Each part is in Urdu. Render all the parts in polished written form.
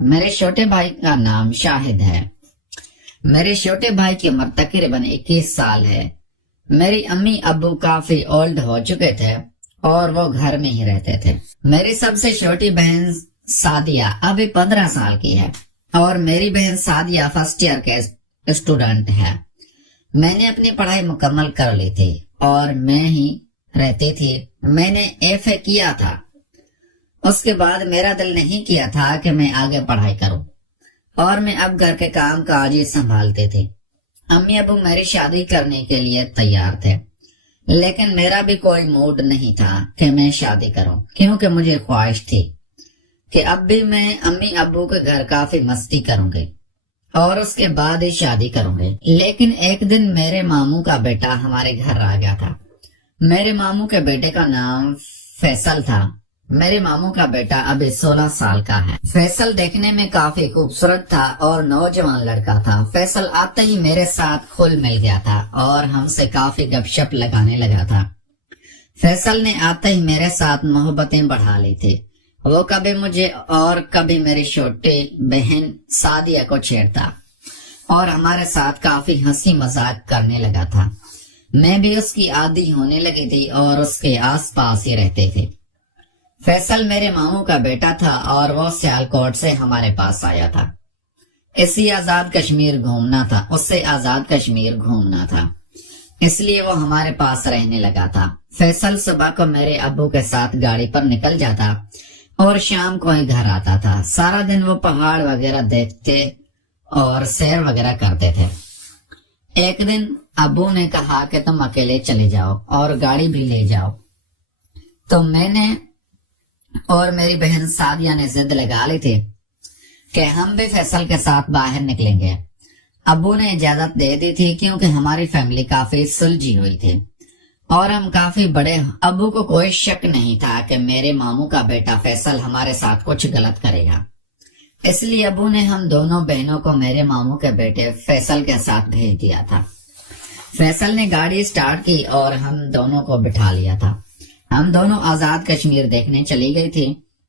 میرے چھوٹے بھائی کا نام شاہد ہے۔ میرے چھوٹے بھائی کی عمر تقریباً 21 سال ہے۔ میری امی ابو کافی اولڈ ہو چکے تھے اور وہ گھر میں ہی رہتے تھے۔ میری سب سے چھوٹی بہن سعدیہ ابھی 15 سال کی ہے اور میری بہن سعدیہ فرسٹ ایئر کے اسٹوڈنٹ ہے۔ میں نے اپنی پڑھائی مکمل کر لی تھی اور میں ہی رہتی تھی۔ میں نے ایف اے کیا تھا۔ اس کے بعد میرا دل نہیں کیا تھا کہ میں آگے پڑھائی کروں اور میں اب گھر کے کام کاج ہی سنبھالتے تھے۔ امی ابو میری شادی کرنے کے لیے تیار تھے، لیکن میرا بھی کوئی موڈ نہیں تھا کہ میں شادی کروں، کیونکہ مجھے خواہش تھی کہ اب بھی میں امی ابو کے گھر کافی مستی کروں گی اور اس کے بعد ہی شادی کروں گی۔ لیکن ایک دن میرے ماموں کا بیٹا ہمارے گھر آ گیا تھا۔ میرے ماموں کے بیٹے کا نام فیصل تھا۔ میرے ماموں کا بیٹا ابھی 16 سال کا ہے۔ فیصل دیکھنے میں کافی خوبصورت تھا اور نوجوان لڑکا تھا۔ فیصل آتے ہی میرے ساتھ کھل مل گیا تھا اور ہم سے کافی گپ شپ لگانے لگا تھا۔ فیصل نے آتے ہی میرے ساتھ محبتیں بڑھا لی تھی۔ وہ کبھی مجھے اور کبھی میری چھوٹی بہن سعدیہ کو چھیڑتا اور ہمارے ساتھ کافی ہنسی مذاق کرنے لگا تھا۔ میں بھی اس کی عادی ہونے لگی تھی اور اس کے آس پاس ہی رہتے تھے۔ فیصل میرے ماموں کا بیٹا تھا اور وہ سیالکوٹ سے ہمارے پاس آیا تھا۔ اسے آزاد کشمیر گھومنا تھا، اس لیے وہ ہمارے پاس رہنے لگا تھا۔ فیصل صبح کو میرے ابو کے ساتھ گاڑی پر نکل جاتا اور شام کو ہی گھر آتا تھا۔ سارا دن وہ پہاڑ وغیرہ دیکھتے اور سیر وغیرہ کرتے تھے۔ ایک دن ابو نے کہا کہ تم اکیلے چلے جاؤ اور گاڑی بھی لے جاؤ، تو میں نے اور میری بہن سعدیہ نے ضد لگا لی تھی کہ ہم بھی فیصل کے ساتھ باہر نکلیں گے۔ ابو نے اجازت دے دی تھی کیونکہ ہماری فیملی کافی سلجھی ہوئی تھی اور ہم کافی بڑے۔ ابو کو کوئی شک نہیں تھا کہ میرے ماموں کا بیٹا فیصل ہمارے ساتھ کچھ غلط کرے گا، اس لیے ابو نے ہم دونوں بہنوں کو میرے ماموں کے بیٹے فیصل کے ساتھ بھیج دیا تھا۔ فیصل نے گاڑی سٹارٹ کی اور ہم دونوں کو بٹھا لیا تھا۔ ہم دونوں آزاد کشمیر دیکھنے چلی گئی تھی۔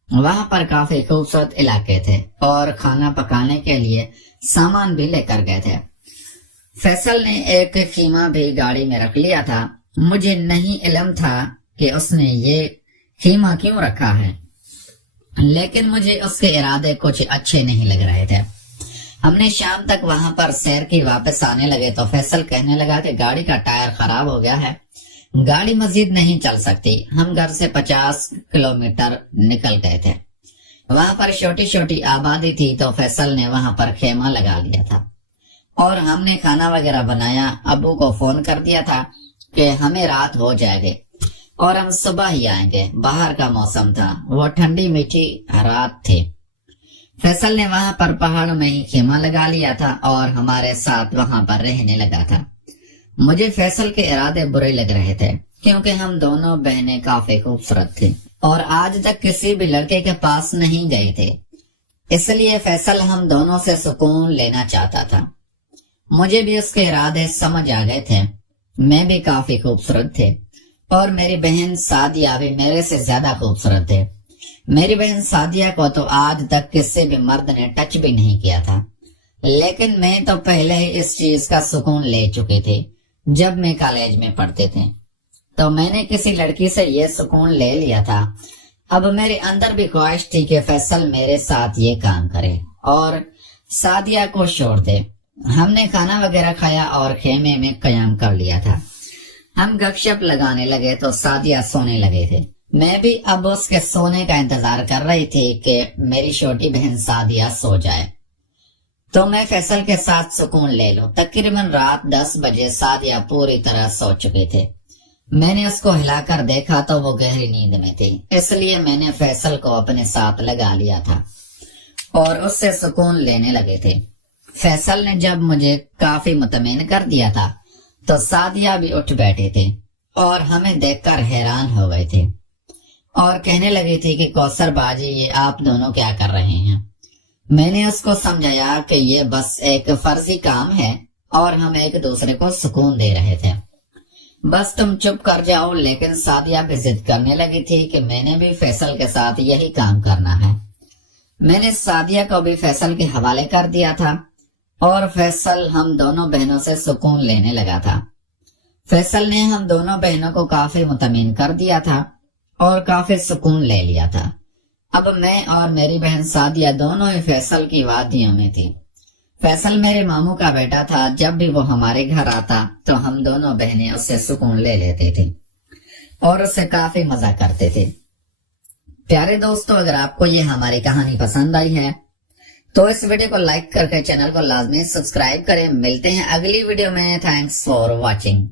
وہاں پر کافی خوبصورت علاقے تھے اور کھانا پکانے کے لیے سامان بھی لے کر گئے تھے۔ فیصل نے ایک خیمہ بھی گاڑی میں رکھ لیا تھا۔ مجھے نہیں علم تھا کہ اس نے یہ خیمہ کیوں رکھا ہے، لیکن مجھے اس کے ارادے کچھ اچھے نہیں لگ رہے تھے۔ ہم نے شام تک وہاں پر سیر کی، واپس آنے لگے تو فیصل کہنے لگا کہ گاڑی کا ٹائر خراب ہو گیا ہے، گاڑی مزید نہیں چل سکتی۔ ہم گھر سے 50 کلومیٹر نکل گئے تھے۔ وہاں پر چھوٹی چھوٹی آبادی تھی تو فیصل نے وہاں پر خیمہ لگا لیا تھا اور ہم نے کھانا وغیرہ بنایا۔ ابو کو فون کر دیا تھا کہ ہمیں رات ہو جائے گی اور ہم صبح ہی آئیں گے۔ باہر کا موسم تھا، وہ ٹھنڈی میٹھی رات تھی۔ فیصل نے وہاں پر پہاڑوں میں ہی خیمہ لگا لیا تھا اور ہمارے ساتھ وہاں پر رہنے لگا تھا۔ مجھے فیصل کے ارادے برے لگ رہے تھے کیونکہ ہم دونوں بہنیں کافی خوبصورت تھیں اور آج تک کسی بھی لڑکے کے پاس نہیں گئے تھے، اس لیے فیصل ہم دونوں سے سکون لینا چاہتا تھا۔ مجھے بھی اس کے ارادے سمجھ آ گئے تھے۔ میں بھی کافی خوبصورت تھے اور میری بہن سعدیہ بھی میرے سے زیادہ خوبصورت تھے۔ میری بہن سعدیہ کو تو آج تک کسی بھی مرد نے ٹچ بھی نہیں کیا تھا، لیکن میں تو پہلے ہی اس چیز کا سکون لے چکی تھی۔ جب میں کالج میں پڑھتے تھے تو میں نے کسی لڑکی سے یہ سکون لے لیا تھا۔ اب میرے اندر بھی خواہش تھی کہ فیصل میرے ساتھ یہ کام کرے اور سعدیہ کو چھوڑ دے۔ ہم نے کھانا وغیرہ کھایا اور خیمے میں قیام کر لیا تھا۔ ہم گپ شپ لگانے لگے تو سعدیہ سونے لگے تھے۔ میں بھی اب اس کے سونے کا انتظار کر رہی تھی کہ میری چھوٹی بہن سعدیہ سو جائے تو میں فیصل کے ساتھ سکون لے لوں۔ تقریباً رات 10 بجے سعدیہ پوری طرح سو چکے تھے۔ میں نے اس کو ہلا کر دیکھا تو وہ گہری نیند میں تھی، اس لیے میں نے فیصل کو اپنے ساتھ لگا لیا تھا اور اس سے سکون لینے لگے تھے۔ فیصل نے جب مجھے کافی مطمئن کر دیا تھا تو سعدیہ بھی اٹھ بیٹھے تھے اور ہمیں دیکھ کر حیران ہو گئے تھے اور کہنے لگی تھی کہ کوثر باجی یہ آپ دونوں کیا کر رہے ہیں؟ میں نے اس کو سمجھایا کہ یہ بس ایک فرضی کام ہے اور ہم ایک دوسرے کو سکون دے رہے تھے، بس تم چپ کر جاؤ۔ لیکن سعدیہ بھی ضد کرنے لگی تھی کہ میں نے بھی فیصل کے ساتھ یہی کام کرنا ہے۔ میں نے سعدیہ کو بھی فیصل کے حوالے کر دیا تھا اور فیصل ہم دونوں بہنوں سے سکون لینے لگا تھا۔ فیصل نے ہم دونوں بہنوں کو کافی مطمئن کر دیا تھا اور کافی سکون لے لیا تھا۔ اب میں اور میری بہن سعدیہ دونوں ہی فیصل کی وادیوں میں تھی۔ فیصل میرے ماموں کا بیٹا تھا، جب بھی وہ ہمارے گھر آتا تو ہم دونوں بہنیں اس سے سکون لے لیتے تھے اور اس سے کافی مزہ کرتے تھے۔ پیارے دوستو، اگر آپ کو یہ ہماری کہانی پسند آئی ہے تو اس ویڈیو کو لائک کر کے چینل کو لازمی سبسکرائب کریں۔ ملتے ہیں اگلی ویڈیو میں۔ Thanks for watching.